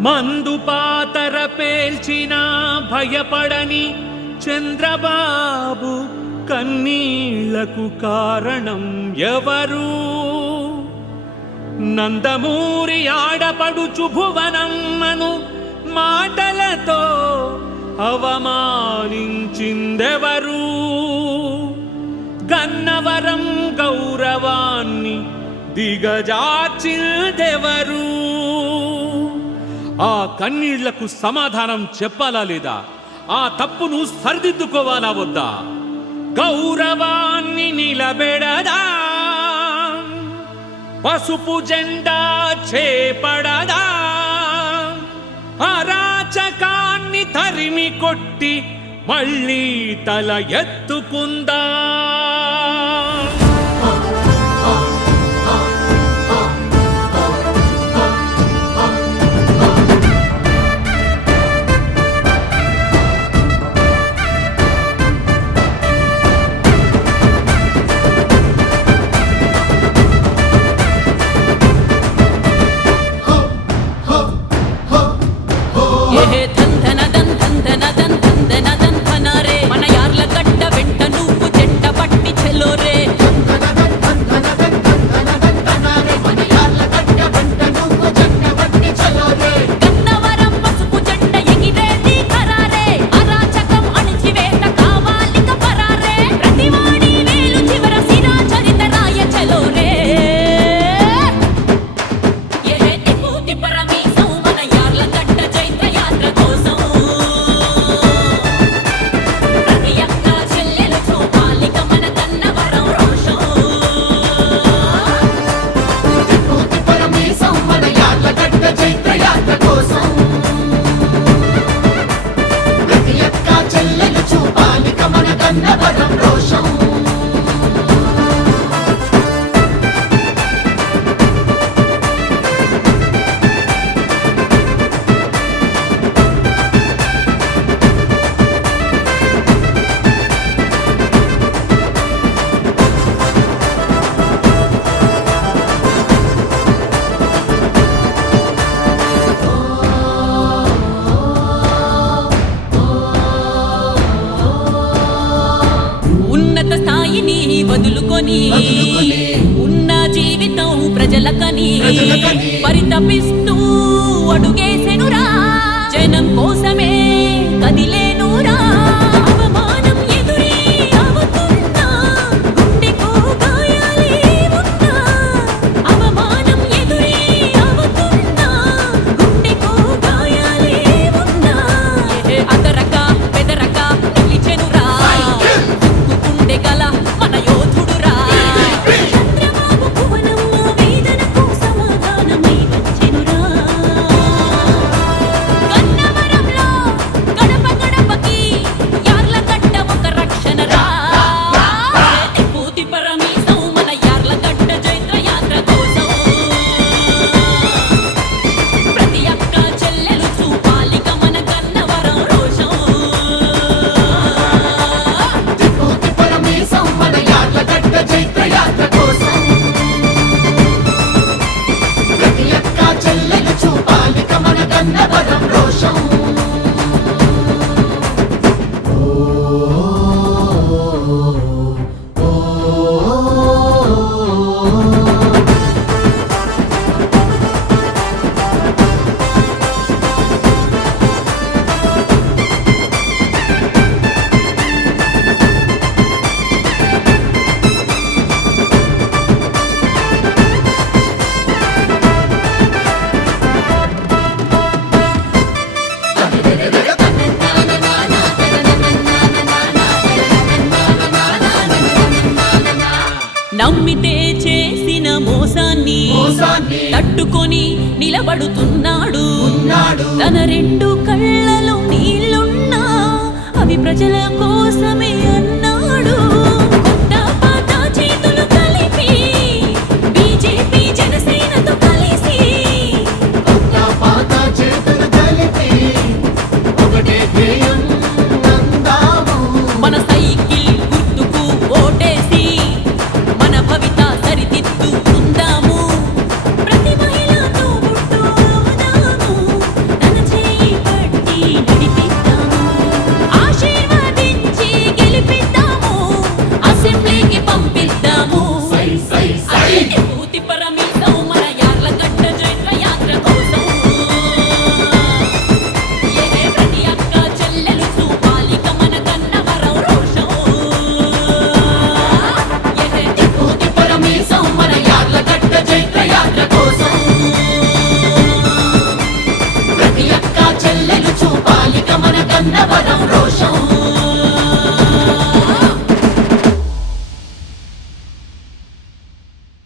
మందు పాతర పేల్చిన భయపడని చంద్రబాబు కన్నీళ్లకు కారణం ఎవరు? నందమూరి ఆడపడుచు భువనమ్మను మాటలతో అవమానించిందెవరు? గన్నవరం గౌరవాన్ని దిగజార్చిందెవరు? ఆ కన్నీళ్లకు సమాధానం చెప్పాలా లేదా? ఆ తప్పును సరిదిద్దుకోవాలా వద్దా? గౌరవాన్ని నిలబెడదా, పసుపు జెండా చేపడదా, అరాచకాన్ని తరిమి కొట్టి మళ్ళీ తల ఎత్తుకుందా? వదులుకొని ఉన్న జీవితం ప్రజలకని పరితపిస్తూ అడుగేసెనురా, జనం కోసమే కదిలేనురా. అవమానం ఎదురే అవుతున్నా, గుండెకు గాయాలే ఉన్నా. అవమానం ఎదురే అవుతున్నా, గుండెకు గాయాలే ఉన్నా. అదరక బెదరక నిలిచెనురా, గుండె గల మన యోధుడురా. చంద్రబాబు భువనమ్మ వేదనకు సమాధానమై వచ్చెనురా. గన్నవరంలో గడప గడపకి యార్లగడ్డ ఒక రక్షణరా. పూతి పరమేశం మన యార్లగడ్డ జైత్ర యాత్ర కోసం. ప్రతి అక్క చెల్లెలు చూపాలిక మన గన్నవరం రోషం. చైత్ర యాత్ర కోసం ప్రతి అక్క చెల్లెలు చూపాలిక మన గన్నవరం రోషం. నమ్మితే చేసిన మోసాన్ని తట్టుకొని నిలబడుతున్నాడు. తన రెండు కళ్ళలో నీళ్లున్నా అవి ప్రజల కోసమే అన్నాడు. కొత్త పాత చేతులు కలిపి బీజేపీ జనసేనతో కలిసి, కొత్త పాత చేతులు కలిపి ఒకటే ధ్యేయం అందాము. మన సైకిల్ గుర్తుకు ఓటేసి మన భవిత సరిదిద్దుకుందాము. ప్రతి మహిళతో అవుదాము, గన్నవరం రోషం